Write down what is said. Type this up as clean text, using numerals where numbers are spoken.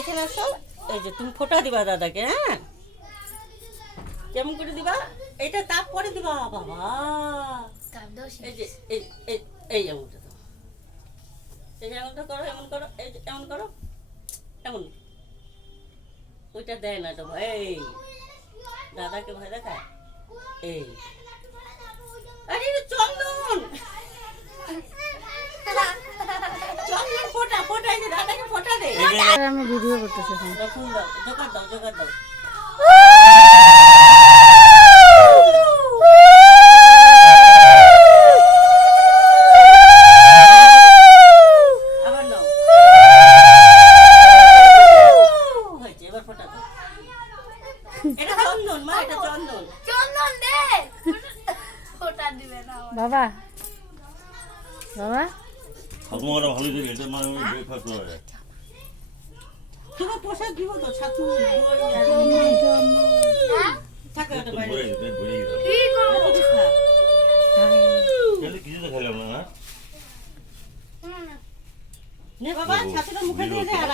এখানে আসো। এই যে তুমি ফোঁটা দিবা দাদাকে, হ্যাঁ? কেমন করে দিবা? এটা তারপরে দিবা বাবা। এই যে এই আঙুলটা দাও। এই যে আঙুলটা করো, এমন করো, এই যে এমন করো, এমন। ওইটা দেয় না তো ভাই, দাদাকে ভয় দেখায়। এই আরে চন্দন, চন্দন ফোঁটা ফোঁটা, এই যে দাদাকে ফোঁটা দে। আমি ভিডিও করতেছি এখন। ফুল দাও, জোগাড় দাও, জোগাড় দাও। আবার নাও। হয়েছে, এবার ফোঁটা দাও। এটা চন্দন মা, এটা চন্দন। চন্দন দে ফোঁটা দিবে না বাবা বাবা ঠাকুমারা ভালো দিলে এটা মানে ব্রেকফাস্ট করা যায়। তোমার পোশাক দিব তো, ছাতু থাকে ওটা বাইরে। ভরে গেছে, ভরে গেছে। কি করব তাহলে কিছু তো খাইলাম না, না? নে বাবা, ছাতুটা মুখে দিয়ে দে আর